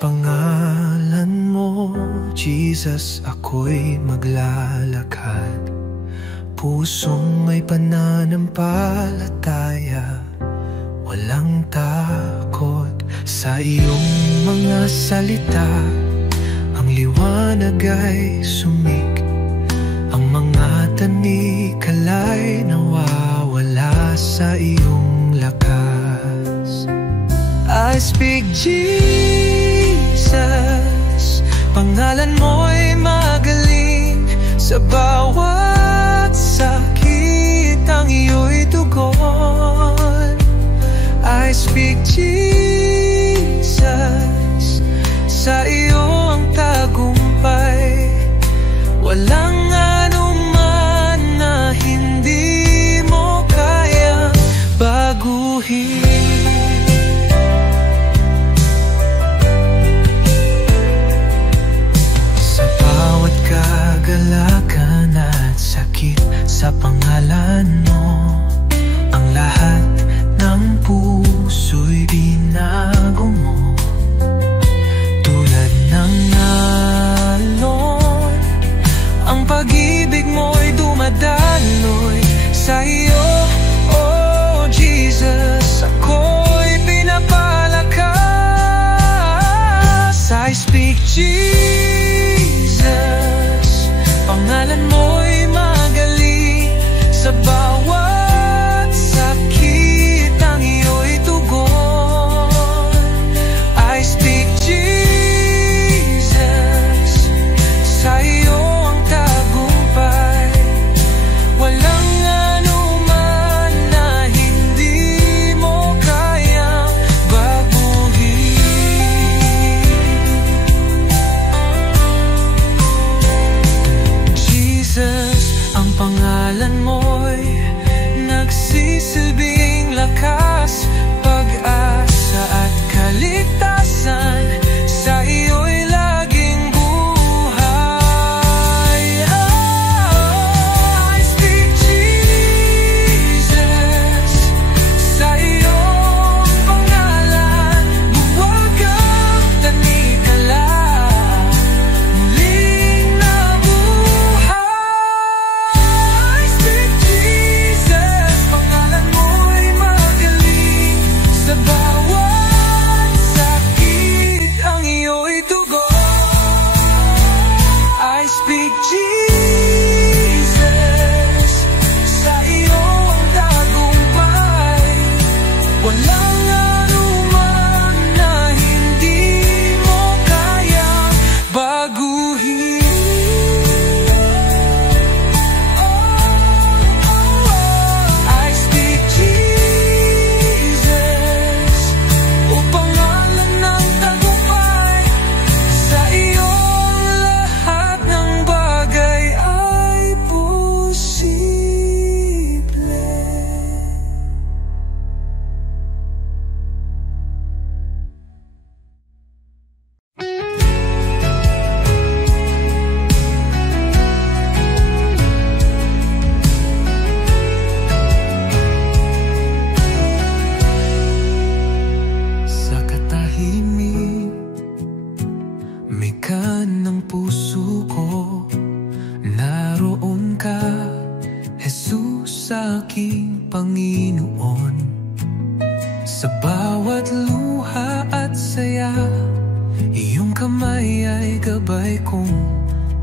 pangalan mo, Jesus, ako'y maglalakad. Pusong may pananampalataya, walang takot sa iyong mga salita. Ang liwanag ay sumik, ang mga tanikalay nawawala sa iyong lakas. I speak Jesus, pangalan mo'y magaling. Sa bawat sakit ang iyo'y tugon. I speak Jesus, sa iyo ang tagumpay. Walang anuman na hindi mo kayang baguhin. Kagalakan at sakit sa pangalan mo, ang lahat ng puso'y binago mo. Tulad ng alon, ang pag-ibig mo'y dumadaloy. Sa iyo, oh Jesus, ako'y pinapalakas. I speak Jesus, pangalan mo'y magaling. Sa bawat sakit ang iyo'y tugon. I speak Jesus, sa iyo ang tagumpay. Walang anuman na hindi mo kayang baguhin. Jesus, ang pangalan mo'y nagsisilbing lakas, pag-asa at kaligtasan. Sa iyo'y laging buhay. I speak Jesus, sa iyong pangalan buwag ang tanikala, muling nabuhay. I speak Jesus, pangalan mo'y magaling. Sa bawat sakit ang iyo'y tugon. I speak Jesus, sa iyo ang tagumpay. Walang anuman na hindi mo kayang baguhin. I speak Jesus, o pangalan ng tagumpay. Sa iyo lahat ng bagay ay posible. Sa katahimik, mikan ng puso ko, naroon ka, Jesus, aking Panginoon. Sa bawat luha at saya, iyong kamay ay gabay kong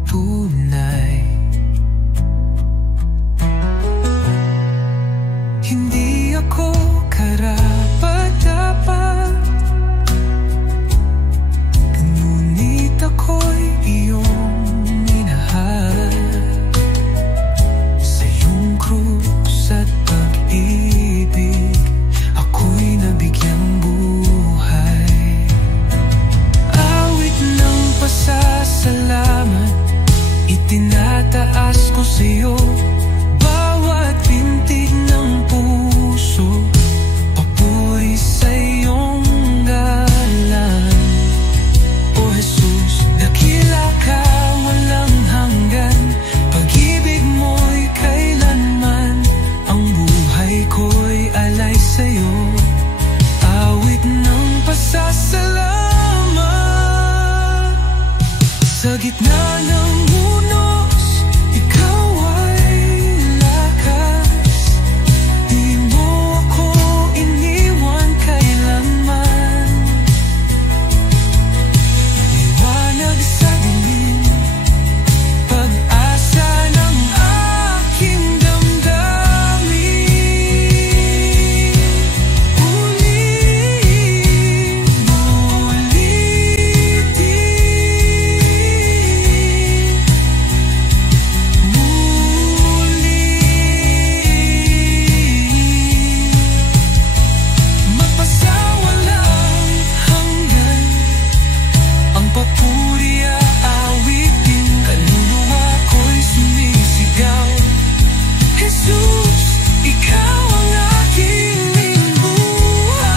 tunay. Hindi ako karapat-dapat, ngunit ako'y iyong minahal. Sa iyong krus at pag-ibig, ako'y nabigyang buhay. Awit ng pasasalamat, itinataas ko sa iyo. Bawat pintig ng puso, papuri sa iyong galang. O Jesus, dakila ka, walang hanggan. Pag-ibig mo'y kailanman, ang buhay ko'y alay sa'yo. Awit ng pasasalamat, gitna ng unos, ikaw ay lakas. Di mo ako iniwan kailanman. Liwanag sa dilim, pag-asa ng aking damdamin. Magpasawalang hanggan, ang papuri aawitin, kaluluwa ko'y sumisigaw. Jesus, ikaw ang aking buhay.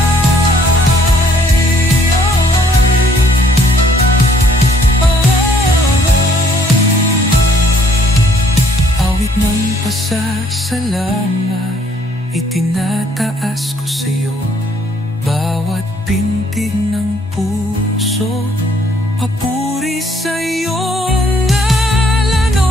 Awit ng pasasalamat, itinataas ko sa'yo. Bawat pintig ng puso, papuri sa'yo. Ngalan, O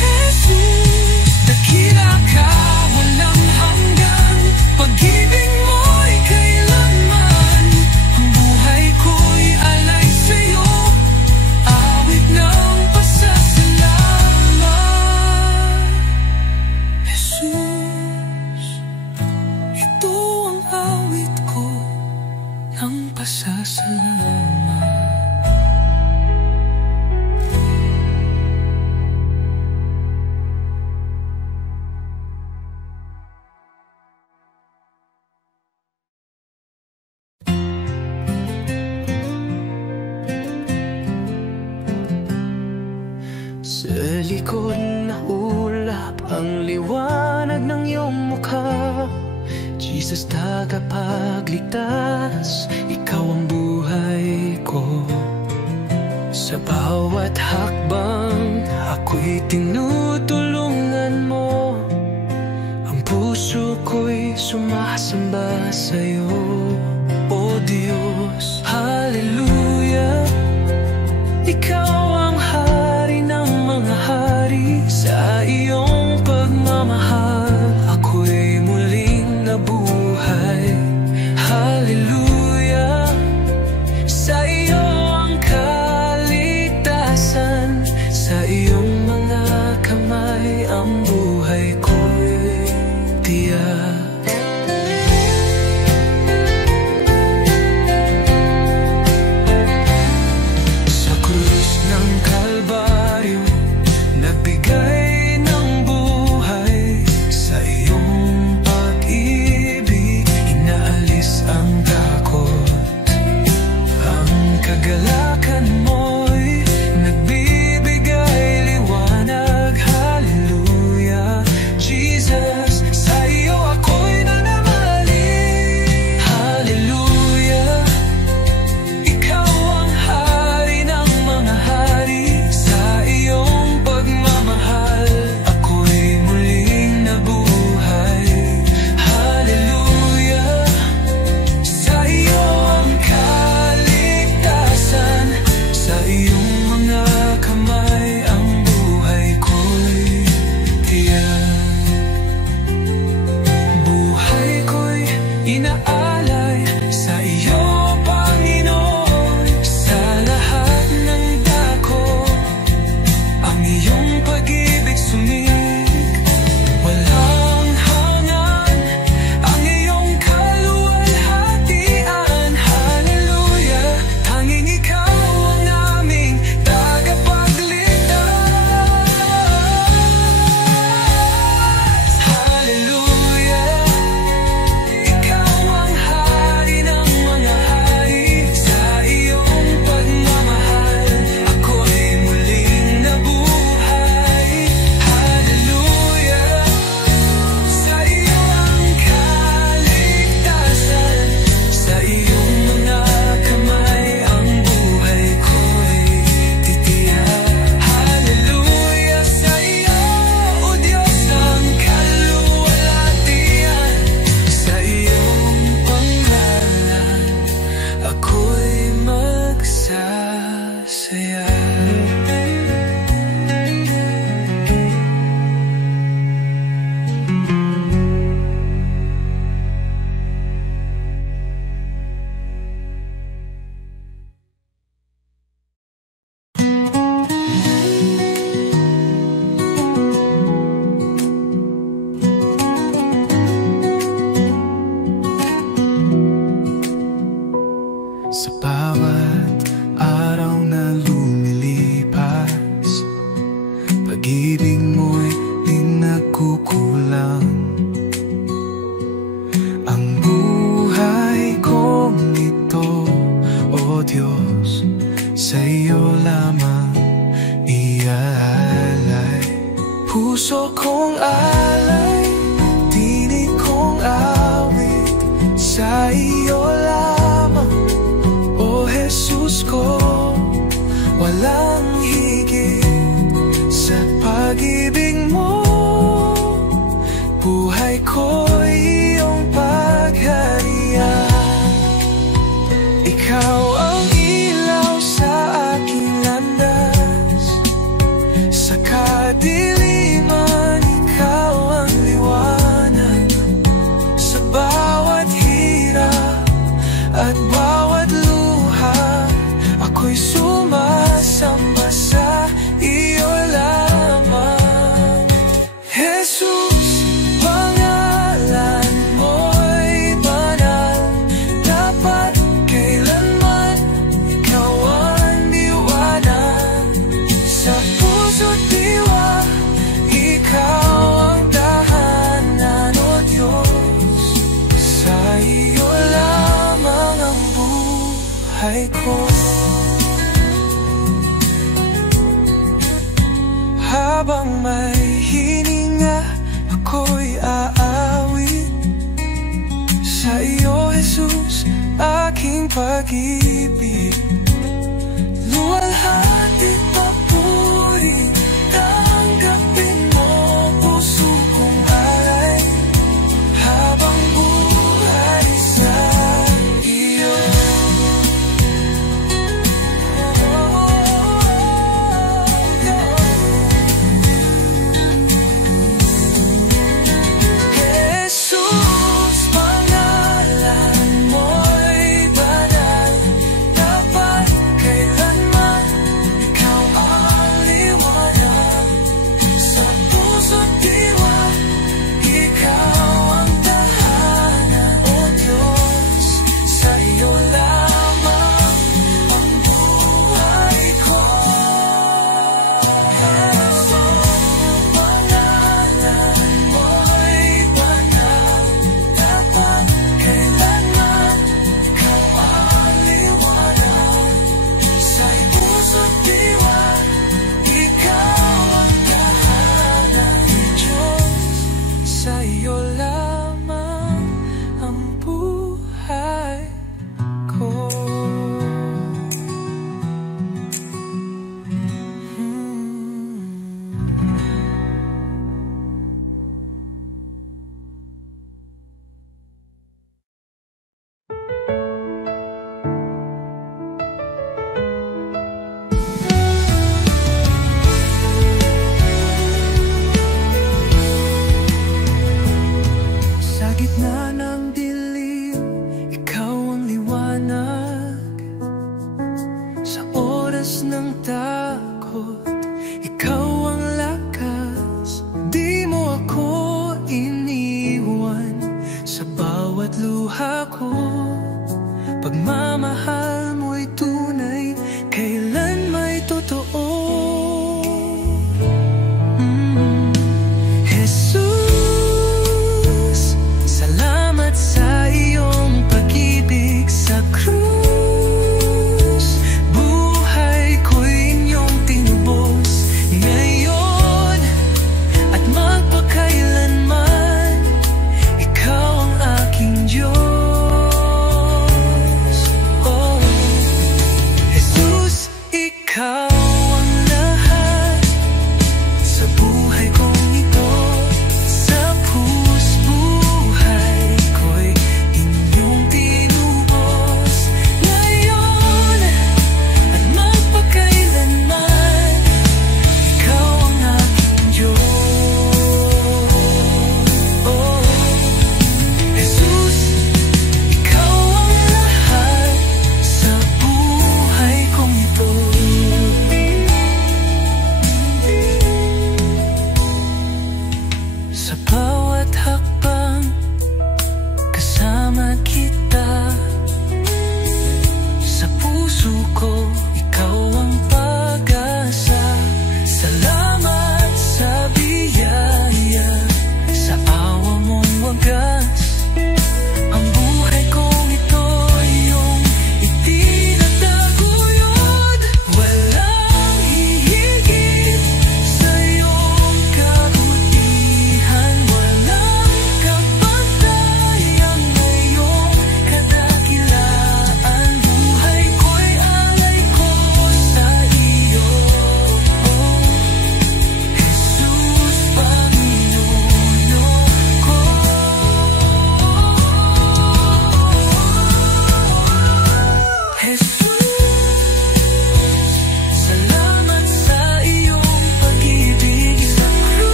Jesus, dakila ka, walang hanggan. Pag-ibig mo'y kailanman, ang buhay ko'y alay sa'yo. Awit ng pasasalamat. Jesus, ito ang awit ko ng pasasalamat. Sa likod na ulap ang liwanag ng iyong mukha. Jesus, tagapagligtas, ikaw ang buhay ko. Sa bawat hakbang, ako'y tinutulungan mo. Ang puso ko'y sumasamba sa'yo, O Diyos. Hallelujah, ikaw ang hari ng mga hari. Sa iyong pagmamahal, ako'y muling nabuhay. Hallelujah, sa iyo ang kaligtasan. Sa iyong mga kamay, ang buhay ko'y tiyak. Sa krus ng Kalbaryo, nagbigay ng buhay. Sa iyong pag-ibig, inaalis ang takot. Ang kagalakan mo'y nagbibigay liwanag. Hallelujah, Jesus, sa iyo ako'y nananalig. Hallelujah, ikaw ang hari ng mga hari. Sa iyong pagmamahal, ako'y muling nabuhay. Hallelujah, sa iyo ang kaligtasan. sa iyo lamang iaalay. Puso kong alay, tinig kong awit, sa iyo lamang, O Jesus ko. Walang higit sa pag-ibig mo, buhay ko'y iyong pagharian. Ikaw ang ilaw sa aking landas, sa kadiliman ikaw ang liwanag. Sa bawat hirap at bawat luha, ako'y sumasamba sa iyo lamang. Jesus, pangalan mo'y banal, dapat kailanman ikaw ang liwanag. Sa puso't diwa, ikaw ang tahanan, O Diyos. Sa iyo lamang ang buhay ko. Habang may hininga, ako'y aawit sa iyo, Jesus, aking pag-ibig. Luwalhati papuri, tanggapin mo puso kong alay, habang buhay sa iyo.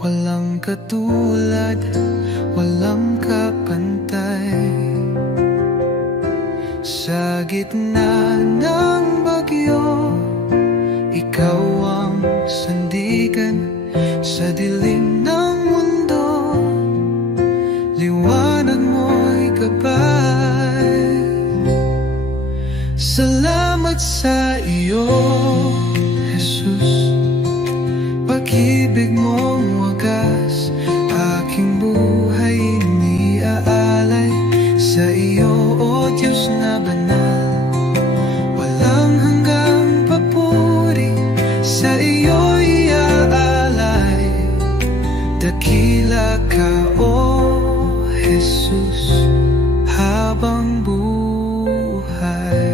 walang katulad, walang kapantay. Sa gitna ng bagyo, ikaw ang sandigan. Sa dilim ng mundo, liwanag mo'y gabay. Salamat sa iyo, Jesus. Pag-ibig mong wagas, aking buhay iniaalay. Sa iyo, O Diyos na banal, walang hanggang papuri. Sa iyo iaalay, dakila ka, O Jesus, habang buhay.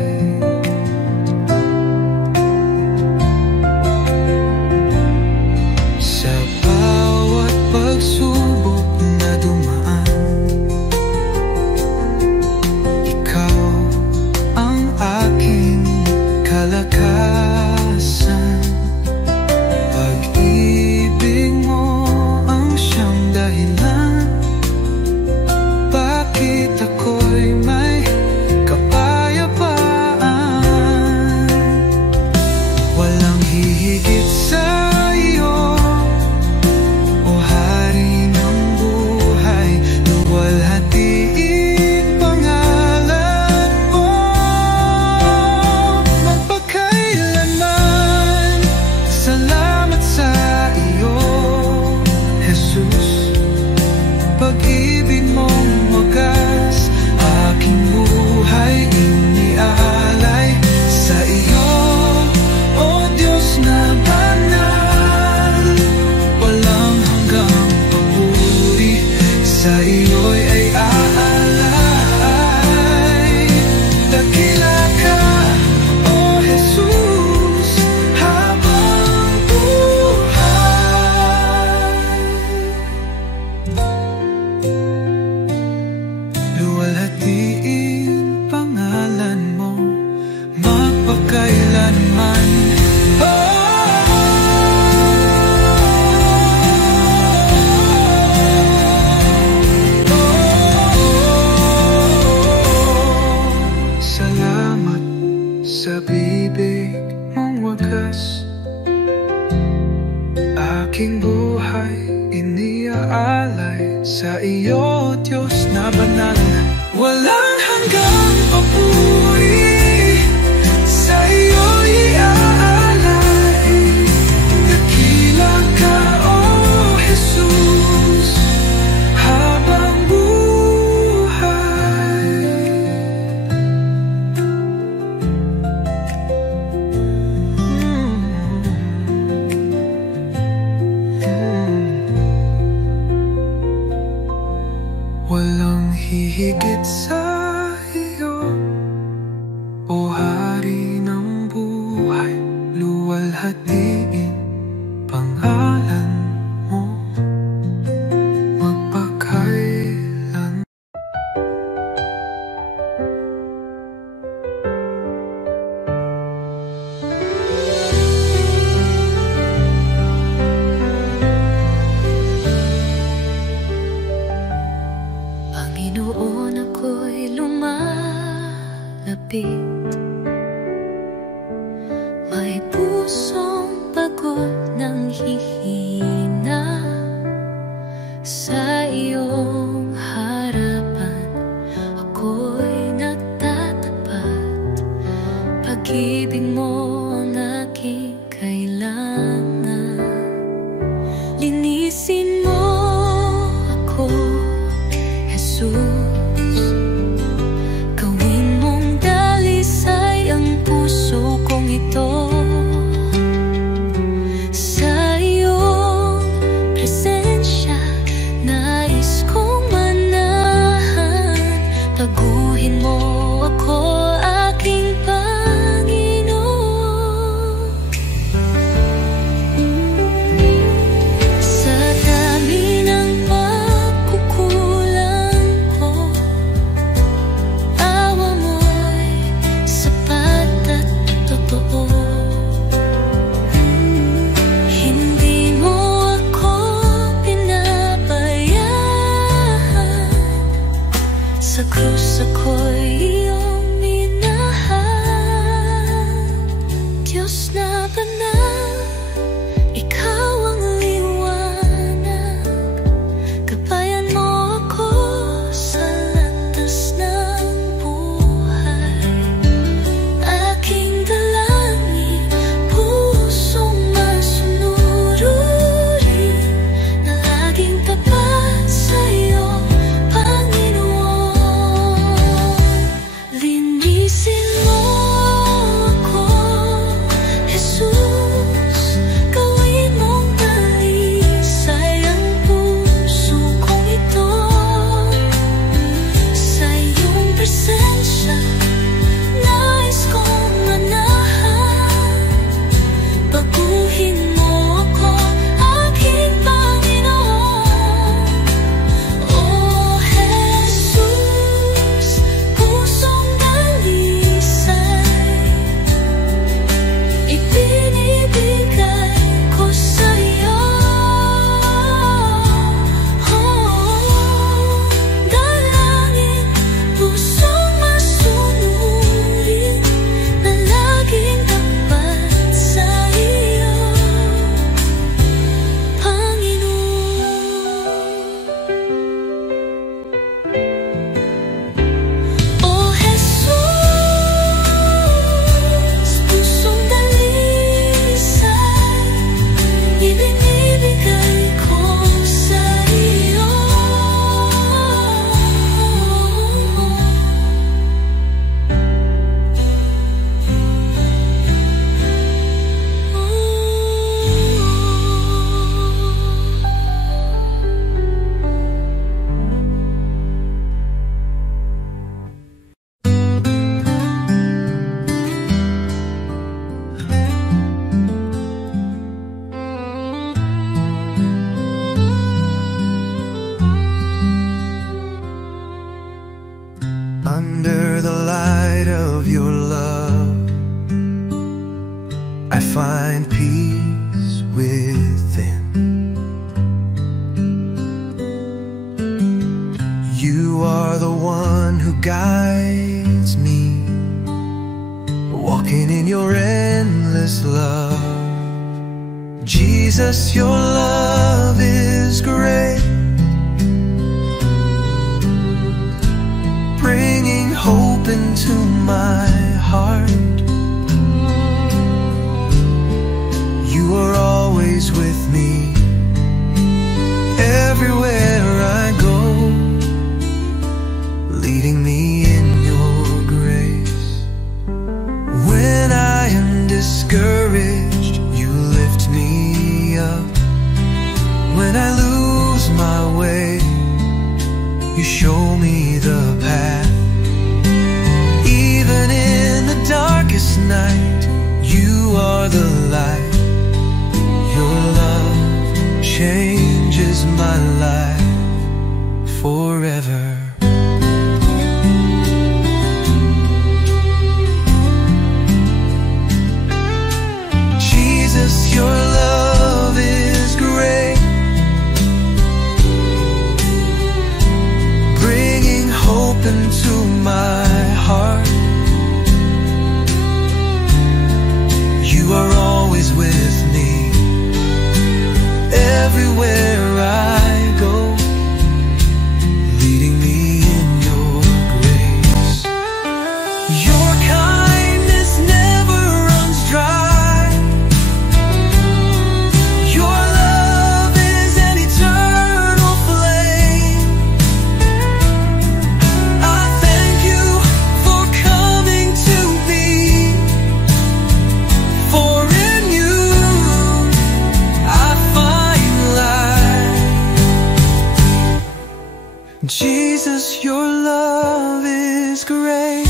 Sa bawat pagsubok na dumaan, ikaw ang aking kalakasan. Pag-ibig mo ang siyang dahilan, bakit ako'y may kapayapaan. Walang hihigit sa iyo, O Hari ng buhay. Luwalhatiin pangalan mo magpakailanman. Salamat sa iyo, Jesus. Pag-ibig mong wagas, aking buhay iniaalay. Sa iyo, O Diyos na banal, walang hanggang papuri. Sa iyo'y ay aalay. Dakila ka, O Jesus, habang buhay. Luwalhatiin pangalan mo magpakailanman. Salamat sa bibig mong wagas, aking buhay iniaalay. Sa iyo, Diyos na banal, walang hanggang papuri. Sa iyo iaalay, dakila ka, O Jesus, habang buhay. Walang hihigit sa iyo, O Hari ng buhay. Luwalhatiin pangalan mo magpakailan. Panginoon, ako'y ako'y iyong minahal. Diyos na banal, ikaw ang liwanag. Gabayan mo ako sa landas ng buhay. Aking dalangin, pusong masunurin, na laging tapat sa'yo, Panginoon. Linisin mo ako, Jesus. Gawin mong dalisay ang puso kong ito. Sa iyong presensya, nais kong manahan. Baguhin mo ako, aking Panginoon. Oh Jesus, pusong dalisay, ibinibigay ko sa'yo. Dalangin, pusong masunurin, na laging tapat sa iyo, Panginoon. Oh Jesus, pusong dalisay, ibinibigay ko sa iyo. Under the light of your love, I find peace within. You are the one who guides me, walking in your endless love. Jesus, your love is great, bringing hope into my heart. You are always with me, everywhere I go, leading me in your grace. When I am discouraged, you lift me up. When I lose my way, you show me the path. Even in the darkest night, you are the light. Your love changes my life forever. Jesus, your love is great, bringing hope into my heart. You are always with me, everywhere I go, leading me in your grace. Your kindness never runs dry. Your love is an eternal flame. I thank you for coming to me, for in you I find life. Jesus, your love is great,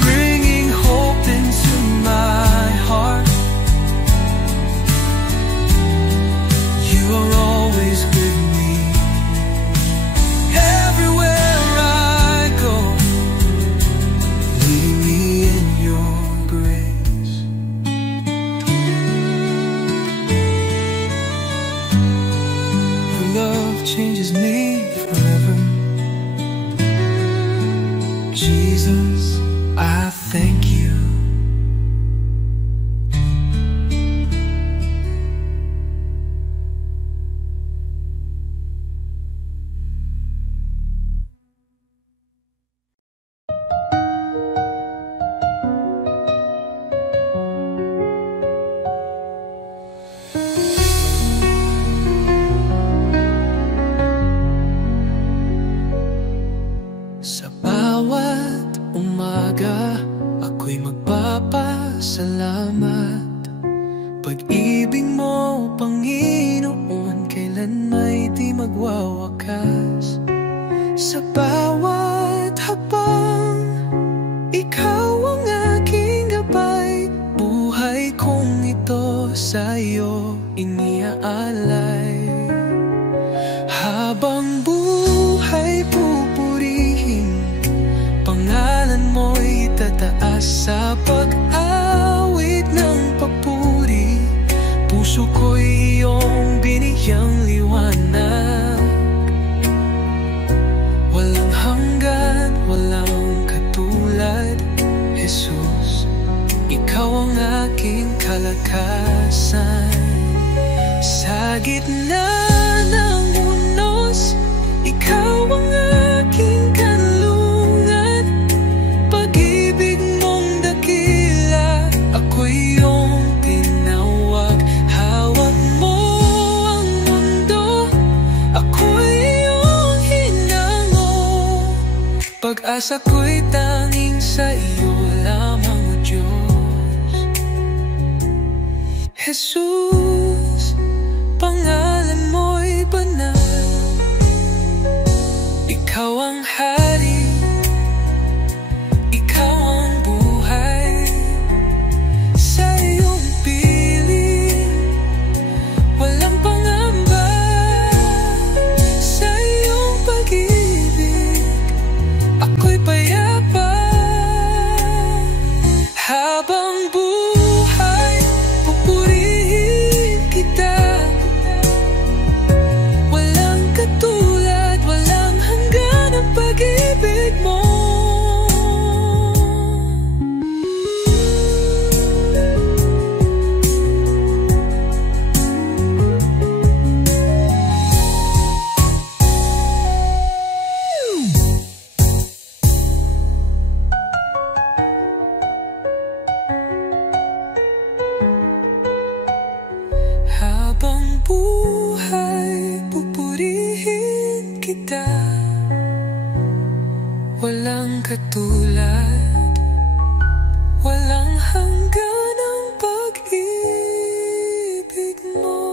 bringing hope into my heart. You are always with me, everywhere I go, leading me in your grace. Your love changes me Jesus, I thank you. Sa bawat umaga, ako'y magpapasalamat. Pag-ibig mo, Panginoon, kailan may di magwawakas. Sa bawat habang, ikaw ang aking gabay. Buhay kong ito sa'yo iniaalay. Habang buhay pupurihin, pangalan mo'y tataas sa pag-awit ng papuri. Puso ko'y iyong biniyang liwanag, walang hanggan, walang katulad. Jesus, ikaw ang aking kalakasan. Sa gitna ng unos, ikaw ang aking kanlungan. Pag-ibig mong dakila, ako'y iyong tinawag. Hawak mo ang mundo, ako'y iyong hinango. Pag-asa ko'y tanging sa iyo lamang, O Diyos. Jesus, pangalan mo'y banal. Ikaw ang hari, ikaw ang buhay. Sa iyong piling, walang pangamba. Sa iyong pag-ibig, ako'y payapa. Habang buhay, pupurihin kita. Walang katulad, walang hanggan ang pag-ibig mo. Habang buhay, pupurihin kita. Walang katulad, walang hanggan ang pag-ibig mo.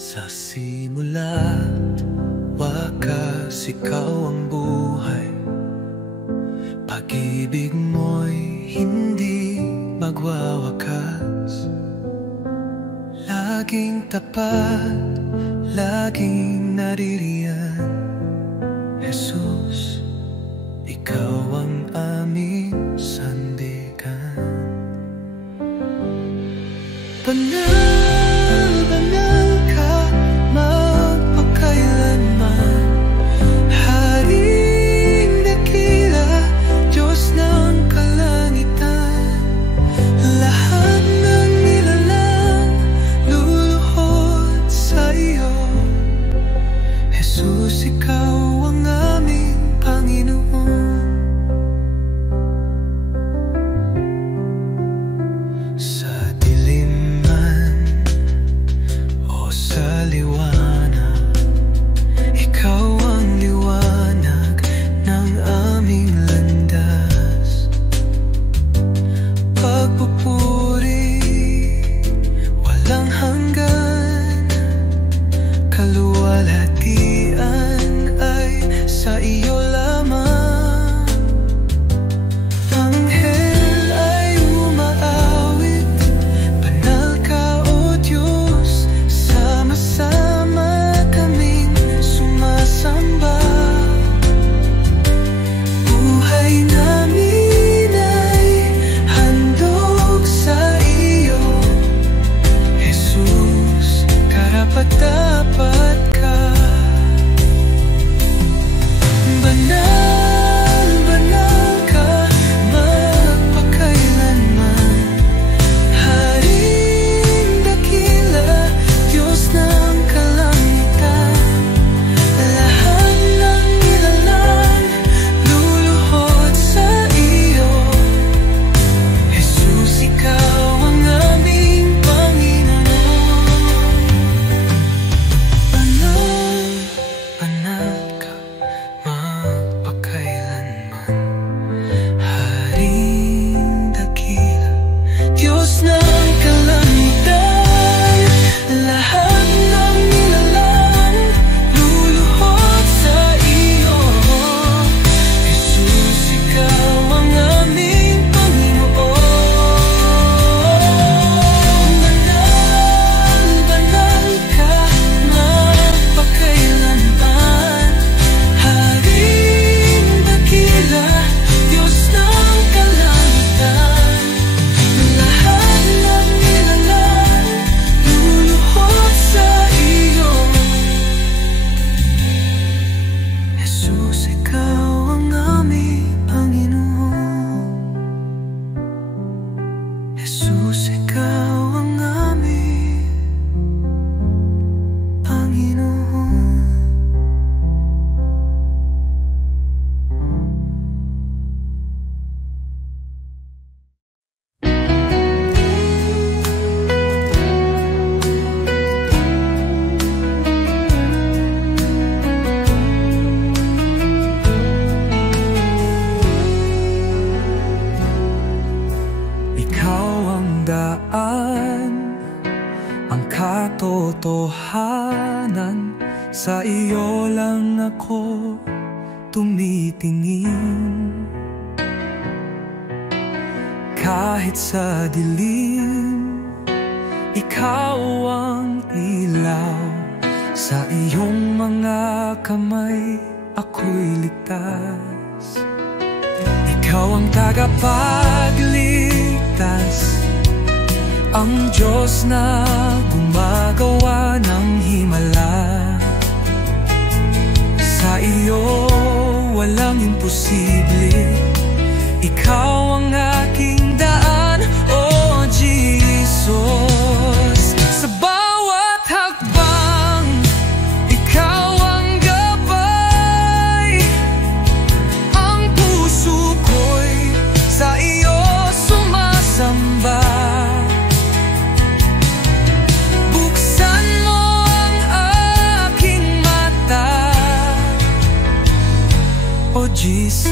Sa simula, wakas, ikaw ang buhay. Pag-ibig mo'y hindi magwawakas. Laging tapat, laging naririyan. Jesus, ikaw ang aming sandigan. Banal, banal ka, magpakailanman. Haring dakila, Diyos ng kalangitan. Lahat ng nilalang luluhod sa iyo. Jesus, ikaw ang aming Panginoon. Sa dilim man o sa liwanag, ikaw ang liwanag ng aming landas. Pagpupuri, walang hanggan. Kaluwalhatian ay sa iyo lamang. tahanan, sa iyo lang ako tumitingin. Kahit sa dilim, ikaw ang ilaw. Sa iyong mga kamay, ako'y ligtas. Ikaw ang tagapagligtas, ang Diyos na gumagawa ng himala. Sa iyo walang imposible, ikaw ang aking daan, oh Jesus. Sa bawat hakbang, ikaw ang gabay. Ang puso ko'y sa iyo sumasamba. Buksan mo ang aking mata, oh Jesus.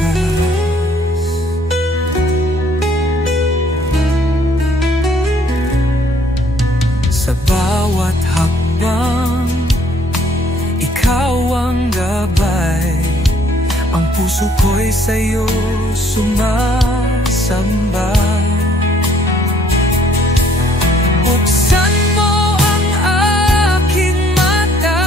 Sa bawat hakbang, ikaw ang gabay. Ang puso ko'y sa'yo sumasamba. Buksan mo ang aking mata,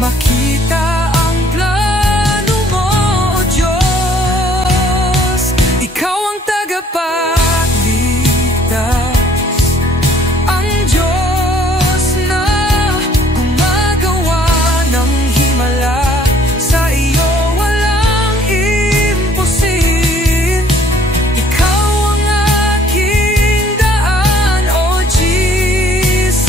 makita ang plano mo, oh Diyos. Ikaw ang tagapagligtas, ang Diyos na gumagawa ng himala. Sa iyo walang imposible, ikaw ang aking daan, oh Jesus.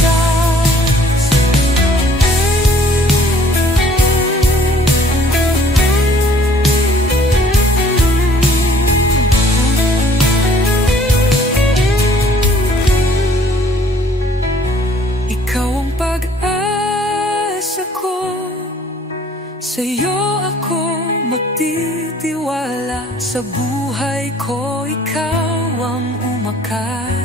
Ikaw ang pag-asa ko, sa iyo ako magtitiwala. Sa buhay ko ikaw ang umakay.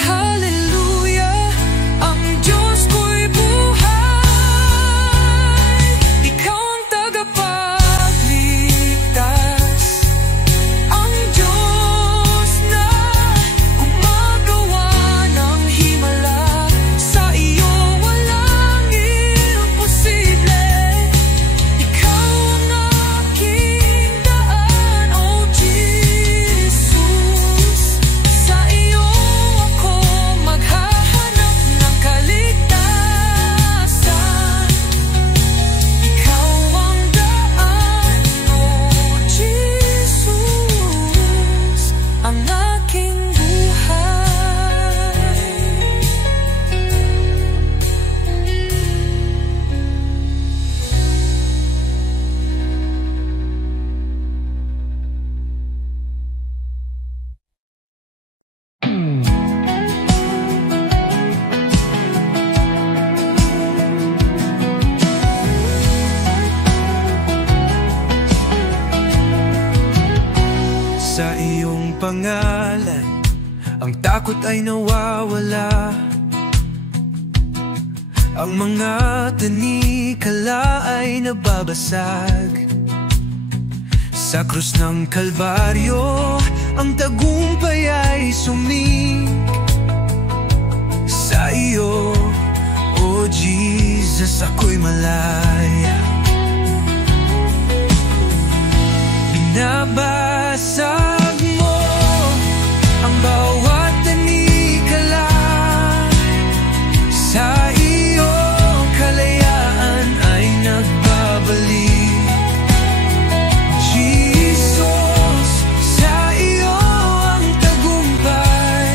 Hallelujah, ang Diyos ko'y buhay. Ikaw ang tagapagligtas, ang Diyos na gumagawa ng himala. Sa iyo walang imposible, ikaw ang aking daan, oh Jesus. Sa iyo ako maghahanap ng kaligtasan. Ikaw ang daan, oh Jesus, ang aking buhay. Sa iyong pangalan, ang takot ay nawawala. Ang mga tanikala ay nababasag. Sa krus ng Kalbaryo, ang tagumpay ay sumig. Sa iyo, oh Jesus, ako'y malaya. Binabasag mo ang bawat tanikala. Sa iyo, kalayaan ay nagbabalik. Jesus, sa iyo ang tagumpay.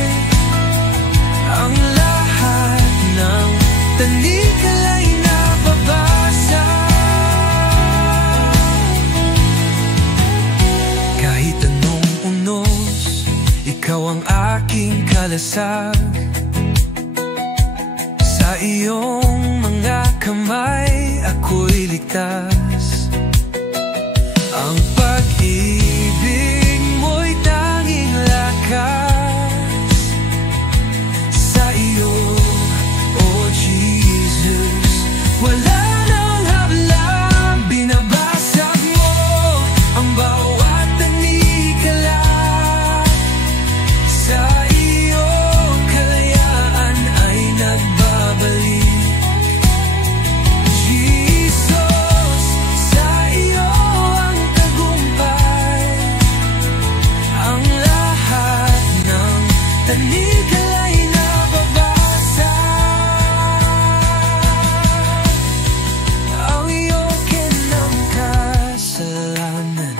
Ang lahat ng tanikala ay nababasa. Kahit anong unos, ikaw ang aking kalasag. Sa iyong mga kamay, ako'y ligtas. Ang pag-ibig mo'y tanging lakas. tanikala'y nababasa. Ang iyong kinamkasalanan,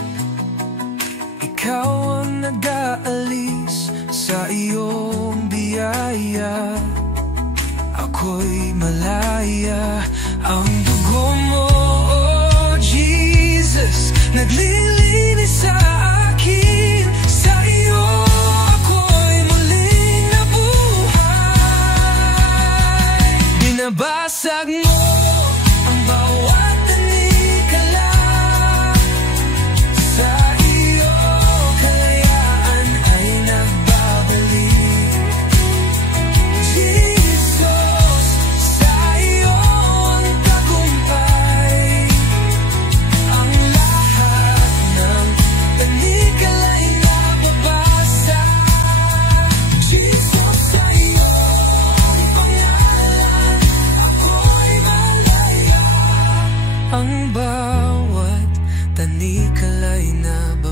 ikaw ang nag-aalis sa iyong biyaya. Ako'y malaya, ang dugo mo, oh Jesus, naglilinis sa akin. Sa iyo ako'y muling nabuhay. Binabasag mo ang bawat tanikala. Sa iyo kalayaan ay nagbabalik. Jesus, sa iyo ang tagumpay. Ang lahat ng tanikala'y nababasa. Jesus, sa iyo ang pangalan, ako'y malaya. Ang bawat tanikala'y nababasa.